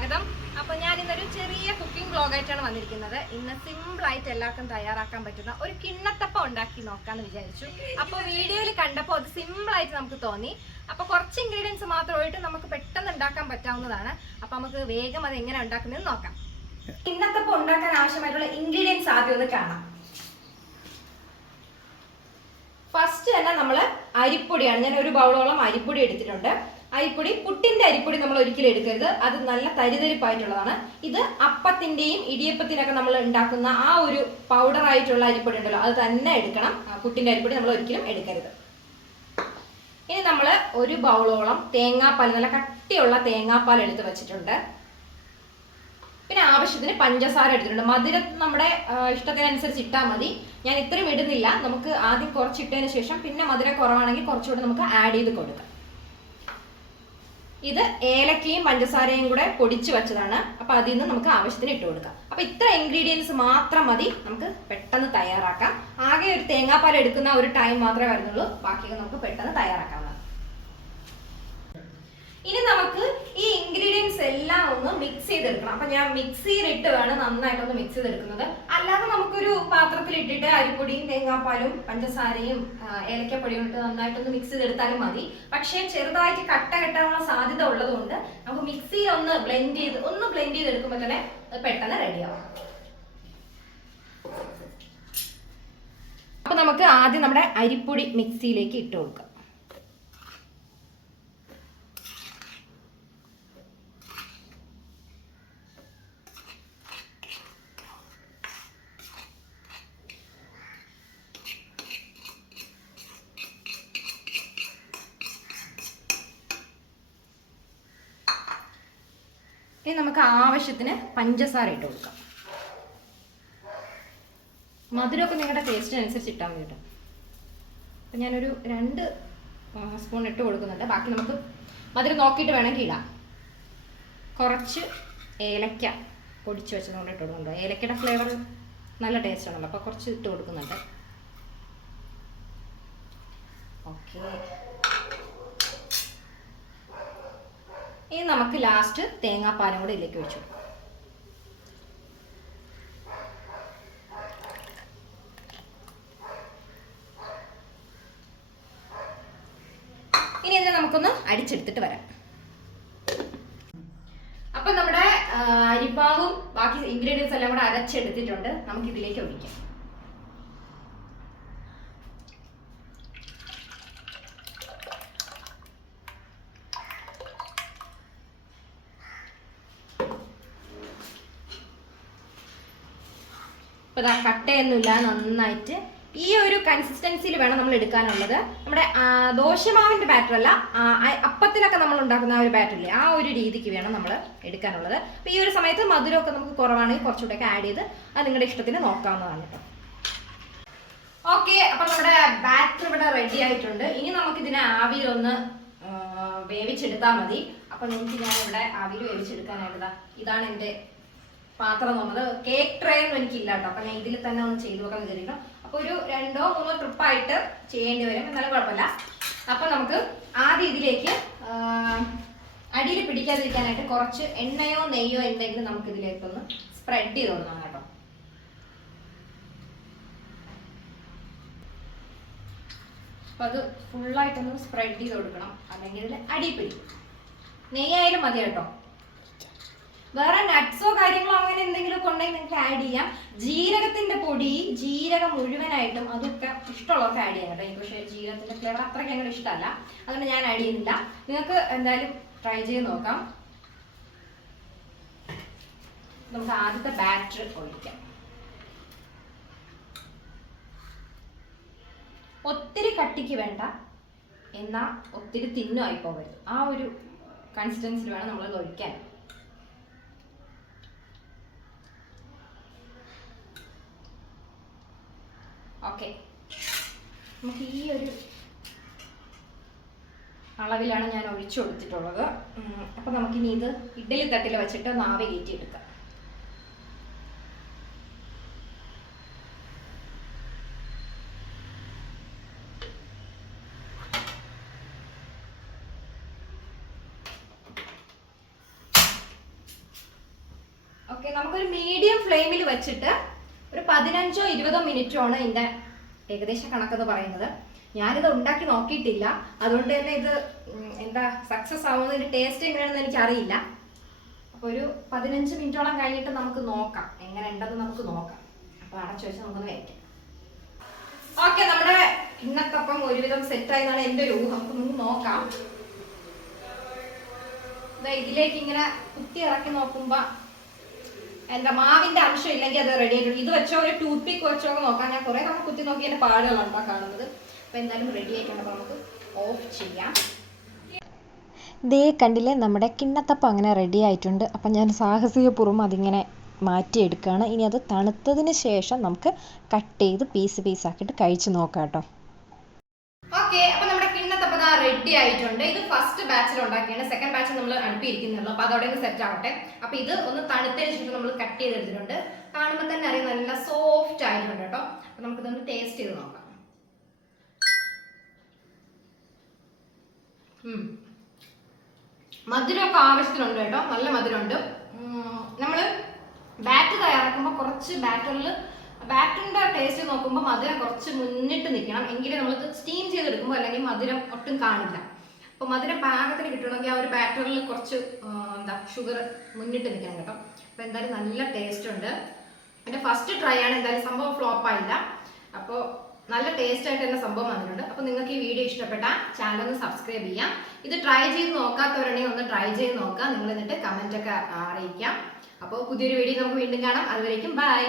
സ്വാഗതം. അപ്പോൾ ഞാൻ ഇന്നൊരു ചെറിയ കുക്കിംഗ് ബ്ലോഗായിട്ടാണ് വന്നിരിക്കുന്നത്. ഇന്ന് സിമ്പിൾ ആയിട്ട് എല്ലാവർക്കും തയ്യാറാക്കാൻ പറ്റുന്ന ഒരു കിണ്ണത്തപ്പം ഉണ്ടാക്കി നോക്കാന്ന് വിചാരിച്ചു. അപ്പോൾ വീഡിയോയിൽ കണ്ടപ്പോൾ അത് സിമ്പിൾ ആയിട്ട് നമുക്ക് തോന്നി. അപ്പോൾ കുറച്ച് ഇൻഗ്രീഡിയൻസ് മാത്രമായിട്ട് നമുക്ക് പെട്ടെന്ന് ഉണ്ടാക്കാൻ പറ്റാവുന്നതാണ്. അപ്പോൾ നമുക്ക് വേഗം അത് എങ്ങനെ ഉണ്ടാക്കുന്നതെന്ന് നോക്കാം. കിണ്ണത്തപ്പം ഉണ്ടാക്കാൻ ആവശ്യമായിട്ടുള്ള ഇൻഗ്രീഡിയൻസ് ആദ്യം ഒന്ന് കാണാം. ഫസ്റ്റ് തന്നെ നമ്മൾ അരിപ്പൊടിയാണ്. ഞാൻ ഒരു ബൗളോളം അരിപ്പൊടി എടുത്തിട്ടുണ്ട്. അരിപ്പൊടി പുട്ടിന്റെ അരിപ്പൊടി നമ്മൾ ഒരിക്കലും എടുക്കരുത്. അത് നല്ല തരിതരിപ്പായിട്ടുള്ളതാണ്. ഇത് അപ്പത്തിന്റെയും ഇടിയപ്പത്തിനൊക്കെ നമ്മൾ ഉണ്ടാക്കുന്ന ആ ഒരു പൗഡർ ആയിട്ടുള്ള അരിപ്പൊടി ഉണ്ടല്ലോ അത് തന്നെ എടുക്കണം. പുട്ടിന്റെ അരിപ്പൊടി നമ്മൾ ഒരിക്കലും എടുക്കരുത്. ഇനി നമ്മൾ ഒരു ബൗളോളം തേങ്ങാപ്പാൽ നല്ല കട്ടിയുള്ള തേങ്ങാപ്പാൽ എടുത്ത് വെച്ചിട്ടുണ്ട്. പിന്നെ ആവശ്യത്തിന് പഞ്ചസാര എടുത്തിട്ടുണ്ട്. മധുരം നമ്മുടെ ഇഷ്ടത്തിനനുസരിച്ച് ഇട്ടാൽ മതി. ഞാൻ ഇത്രയും ഇടുന്നില്ല. നമുക്ക് ആദ്യം കുറച്ച് ഇട്ടതിന് ശേഷം പിന്നെ മധുരം കുറവാണെങ്കിൽ കുറച്ചുകൂടി നമുക്ക് ആഡ് ചെയ്ത് കൊടുക്കാം. ഇത് ഏലക്കയും പഞ്ചസാരയും കൂടെ പൊടിച്ചു വെച്ചതാണ്. അപ്പൊ അതിൽ നിന്ന് നമുക്ക് ആവശ്യത്തിന് ഇട്ട് കൊടുക്കാം. അപ്പൊ ഇത്ര ഇൻഗ്രീഡിയൻസ് മാത്രം മതി. നമുക്ക് പെട്ടെന്ന് തയ്യാറാക്കാം. ആകെ ഒരു തേങ്ങാപ്പാൽ എടുക്കുന്ന ഒരു ടൈം മാത്രമേ വരുന്നുള്ളൂ. ബാക്കിയൊക്കെ നമുക്ക് പെട്ടെന്ന് തയ്യാറാക്കാം. ഇനി നമുക്ക് ഈ ഇൻഗ്രീഡിയൻസ് എല്ലാം മിക്സ് ചെയ്തെടുക്കണം. അപ്പൊ ഞാൻ മിക്സിയിലിട്ട് വേണം നന്നായിട്ടൊന്ന് മിക്സ് ചെയ്തെടുക്കുന്നത്. അല്ലാതെ നമുക്കൊരു പാത്രത്തിൽ ഇട്ടിട്ട് അരിപ്പൊടിയും തേങ്ങാപ്പാലും പഞ്ചസാരയും ഏലക്കപ്പൊടിയും ഇട്ട് നന്നായിട്ടൊന്ന് മിക്സ് ചെയ്തെടുത്താലും മതി. പക്ഷേ ചെറുതായിട്ട് കട്ട കെട്ടാനുള്ള സാധ്യത ഉള്ളതുകൊണ്ട് നമുക്ക് മിക്സിയിൽ ഒന്ന് ബ്ലെൻഡ് ചെയ്ത് ഒന്ന് ബ്ലെൻഡ് ചെയ്തെടുക്കുമ്പോൾ തന്നെ പെട്ടെന്ന് റെഡിയാവും അപ്പൊ നമുക്ക് ആദ്യം നമ്മുടെ അരിപ്പൊടി മിക്സിയിലേക്ക് ഇട്ട് കൊടുക്കാം. ഇനി നമുക്ക് ആവശ്യത്തിന് പഞ്ചസാര ഇട്ട് കൊടുക്കാം. മധുരമൊക്കെ നിങ്ങളുടെ ടേസ്റ്റിനനുസരിച്ച് ഇട്ടാൽ മതി കേട്ടോ. അപ്പം ഞാനൊരു രണ്ട് സ്പൂൺ ഇട്ട് കൊടുക്കുന്നുണ്ട്. ബാക്കി നമുക്ക് മധുരം നോക്കിയിട്ട് വേണമെങ്കിൽ ഇടാം. കുറച്ച് ഏലക്ക പൊടിച്ച് വെച്ചതുകൊണ്ട് ഇട്ട് കൊടുക്കുന്നുണ്ട്. ഏലക്കയുടെ ഫ്ലേവർ നല്ല ടേസ്റ്റ് ആണല്ലോ. അപ്പോൾ കുറച്ച് ഇട്ട് കൊടുക്കുന്നുണ്ട്. ഓക്കേ ഇനി നമുക്ക് ലാസ്റ്റ് തേങ്ങാപ്പാലും കൂടെ ഇതിലേക്ക് വെച്ചു ഇനി ഇതിനെ നമുക്കൊന്ന് അടിച്ചെടുത്തിട്ട് വരാം. അപ്പൊ നമ്മുടെ അരിപ്പാവും ബാക്കി ഇൻഗ്രീഡിയൻസ് എല്ലാം കൂടെ അരച്ചെടുത്തിട്ടുണ്ട്. നമുക്ക് ഇതിലേക്ക് ഒഴിക്കാം. അപ്പോൾ ഇതാ കട്ടയൊന്നുമില്ല നന്നായിട്ട്. ഈ ഒരു കൺസിസ്റ്റൻസിയിൽ വേണം നമ്മൾ എടുക്കാനുള്ളത്. നമ്മുടെ ദോശമാവിന്റെ ബാറ്റർ അല്ല അപ്പത്തിനൊക്കെ നമ്മൾ ഉണ്ടാക്കുന്ന ആ ഒരു ബാറ്റർ ഇല്ലേ ആ ഒരു രീതിക്ക് വേണം നമ്മൾ എടുക്കാനുള്ളത്. അപ്പോൾ ഈ ഒരു സമയത്ത് മധുരമൊക്കെ നമുക്ക് കുറവാണെങ്കിൽ കുറച്ചുകൂടെയൊക്കെ ആഡ് ചെയ്ത് അത് നിങ്ങളുടെ ഇഷ്ടത്തിന് നോക്കാവുന്നതാണ് കേട്ടോ. ഓക്കെ അപ്പൊ നമ്മുടെ ബാറ്റർ ഇവിടെ റെഡി ആയിട്ടുണ്ട്. ഇനി നമുക്ക് ഇതിനെ ആവിയിലൊന്ന് വേവിച്ചെടുത്താൽ മതി. അപ്പൊ നിങ്ങൾക്ക് ഞാൻ ഇവിടെ ആവിയിൽ വേവിച്ചെടുക്കാനായിട്ട് ഇതാണ് എന്റെ പാത്രം നമ്മൾ കേക്ക് ട്രേ ഒന്നും എനിക്കില്ല കേട്ടോ. അപ്പൊ ഞാൻ ഇതിൽ തന്നെ ഒന്ന് ചെയ്തു വെക്കാൻ വിചാരിക്കണം അപ്പൊ ഒരു രണ്ടോ മൂന്നോ ട്രിപ്പായിട്ട് ചെയ്യേണ്ടി വരും. എന്നാലും കുഴപ്പമില്ല. അപ്പൊ നമുക്ക് ആദ്യം ഇതിലേക്ക് അടിയിൽ പിടിക്കാതിരിക്കാനായിട്ട് കുറച്ച് എണ്ണയോ നെയ്യോ എന്തെങ്കിലും നമുക്ക് ഇതിലേക്ക് ഒന്ന് സ്പ്രെഡ് ചെയ്ത് കൊടുക്കണം കേട്ടോ. അപ്പൊ അത് ഫുള്ളായിട്ടൊന്ന് സ്പ്രെഡ് ചെയ്ത് കൊടുക്കണം. അല്ലെങ്കിൽ ഇതിൽ അടി പിടിക്കും. നെയ്യായാലും മതി കേട്ടോ. വേറെ നട്ട്സോ കാര്യങ്ങളോ അങ്ങനെ എന്തെങ്കിലും കൊണ്ടെങ്കിൽ നിങ്ങൾക്ക് ആഡ് ചെയ്യാം. ജീരകത്തിന്റെ പൊടി ജീരകം മുഴുവനായിട്ടും അതൊക്കെ ഇഷ്ടമുള്ളവർക്ക് ആഡ് ചെയ്യാം കേട്ടോ. എനിക്ക് പക്ഷേ ജീരകത്തിന്റെ ഫ്ലേവർ അത്രയ്ക്ക് അങ്ങോട്ട് ഇഷ്ടമല്ല. അതുകൊണ്ട് ഞാൻ ആഡ് ചെയ്യുന്നില്ല. നിങ്ങൾക്ക് എന്തായാലും ട്രൈ ചെയ്ത് നോക്കാം. നമുക്ക് ആദ്യത്തെ ബാറ്റർ ഒഴിക്കാം. ഒത്തിരി കട്ടിക്ക് വേണ്ട. എന്നാൽ ഒത്തിരി തിന്നുമായി പോകരുത് ആ ഒരു കൺസിസ്റ്റൻസിൽ വേണം നമ്മളത് ഒഴിക്കാൻ. ഓക്കെ. നമുക്ക് ഈ ഒരു അളവിലാണ് ഞാൻ ഒഴിച്ചു കൊടുത്തിട്ടുള്ളത്. അപ്പം നമുക്കിനി ഇത് ഇഡ്ഡലി തട്ടിൽ വെച്ചിട്ട് നാവ് കയറ്റി എടുക്കാം ഓക്കെ നമുക്കൊരു മീഡിയം ഫ്ലെയിമിൽ വെച്ചിട്ട് ഒരു പതിനഞ്ചോ ഇരുപതോ മിനിറ്റോ ആണ് ഇതിന്റെ ഏകദേശ കണക്കെന്ന് പറയുന്നത്. ഞാനിത് ഉണ്ടാക്കി നോക്കിയിട്ടില്ല. അതുകൊണ്ട് തന്നെ ഇത് എന്താ സക്സസ് ആവുന്നതിന്റെ ടേസ്റ്റ് എങ്ങനെയാണെന്ന് എനിക്ക് അറിയില്ല അപ്പൊ ഒരു പതിനഞ്ച് മിനിറ്റോളം കഴിഞ്ഞിട്ട് നമുക്ക് നോക്കാം. എങ്ങനെ ഉണ്ടെന്ന് നമുക്ക് നോക്കാം. അപ്പൊ അടച്ചു വെച്ച് നമുക്കൊന്ന് വയ്ക്കാം ഓക്കെ നമ്മുടെ ഇന്നത്തപ്പം ഒരുവിധം സെറ്റ് എന്നാണ് എന്റെ ഒരു ഊഹം. നമുക്ക് നമുക്ക് നോക്കാം. ഇതിലേക്ക് ഇങ്ങനെ കുത്തി ഇറക്കി നോക്കുമ്പോ എന്താ മാവിന്റെ അംശം ഇല്ലെങ്കിൽ അത് റെഡി ആയിട്ടുണ്ട് ഇത് വെച്ചോ ഒരു ടൂത്ത് പിക്ക് വെച്ചോ നോക്കാം ഞാൻ കുറെ തവണ കുത്തി നോക്കി എന്റെ പാടുകളുണ്ടോ കാണുന്നത്. അപ്പൊ എന്തായാലും റെഡി ആയിട്ടുണ്ട്. നമുക്ക് ഓഫ് ചെയ്യാം. ദേ കണ്ടില്ലേ നമ്മുടെ കിണ്ണത്തപ്പം അങ്ങനെ റെഡി ആയിട്ടുണ്ട്. അപ്പം ഞാൻ സാഹസികപൂർവം അതിങ്ങനെ മാറ്റിയെടുക്കുകയാണ്. ഇനി അത് തണുത്തതിന് ശേഷം നമുക്ക് കട്ട് ചെയ്ത് പീസ് പീസാക്കിയിട്ട് കഴിച്ച് നോക്കാം കേട്ടോ. ഓക്കെ അപ്പൊ റെഡി ആയിട്ടുണ്ട് ഇത് ഫസ്റ്റ് ബാച്ചിൽ ഉണ്ടാക്കിയാണ് സെക്കൻഡ് ബാച്ചിൽ നമ്മൾ അടുപ്പിയിരിക്കുന്നുള്ളൂ അപ്പൊ അതോടെ സെറ്റ് ആവട്ടെ. അപ്പൊ ഇത് ഒന്ന് തണുത്തതിന് ശേഷം നമ്മൾ കട്ട് ചെയ്തെടുത്തിട്ടുണ്ട് കാണുമ്പോൾ തന്നെ അറിയാം നല്ല സോഫ്റ്റ് ആയിട്ടുണ്ട് കേട്ടോ. അപ്പൊ നമുക്കിതൊന്ന് ടേസ്റ്റ് ചെയ്ത് നോക്കാം. മധുരമൊക്കെ ആവശ്യത്തിനുണ്ട് കേട്ടോ. നല്ല മധുരമുണ്ട്. നമ്മൾ ബാറ്റ് തയ്യാറാക്കുമ്പോൾ കുറച്ച് ബാറ്ററിൽ ബാറ്ററിന്റെ ടേസ്റ്റ് നോക്കുമ്പോൾ മധുരം കുറച്ച് മുന്നിട്ട് നിൽക്കണം എങ്കിലേ നമ്മൾക്ക് സ്റ്റീം ചെയ്തെടുക്കുമ്പോൾ അല്ലെങ്കിൽ മധുരം ഒട്ടും കാണില്ല. അപ്പോൾ മധുരം പാകത്തിന് കിട്ടണമെങ്കിൽ ആ ഒരു ബാറ്ററിൽ കുറച്ച് എന്താ ഷുഗർ മുന്നിട്ട് നിൽക്കണം കേട്ടോ. അപ്പോൾ എന്തായാലും നല്ല ടേസ്റ്റ് ഉണ്ട്. എന്റെ ഫസ്റ്റ് ട്രൈ ആണ് എന്തായാലും സംഭവം ഫ്ലോപ്പ് ആയില്ല. അപ്പോൾ നല്ല ടേസ്റ്റ് ആയിട്ട് തന്നെ സംഭവം വന്നിട്ടുണ്ട്. അപ്പോൾ നിങ്ങൾക്ക് ഈ വീഡിയോ ഇഷ്ടപ്പെട്ട ചാനൽ ഒന്ന് സബ്സ്ക്രൈബ് ചെയ്യാം. ഇത് ട്രൈ ചെയ്ത് നോക്കാത്തവരുണ്ടെങ്കിൽ ഒന്ന് ട്രൈ ചെയ്ത് നോക്കാം നിങ്ങൾ എന്നിട്ട് കമന്റ് ഒക്കെ അറിയിക്കാം. അപ്പോൾ പുതിയൊരു വീഡിയോ നമുക്ക് വീണ്ടും കാണാം. അതുവരേക്കും ബൈ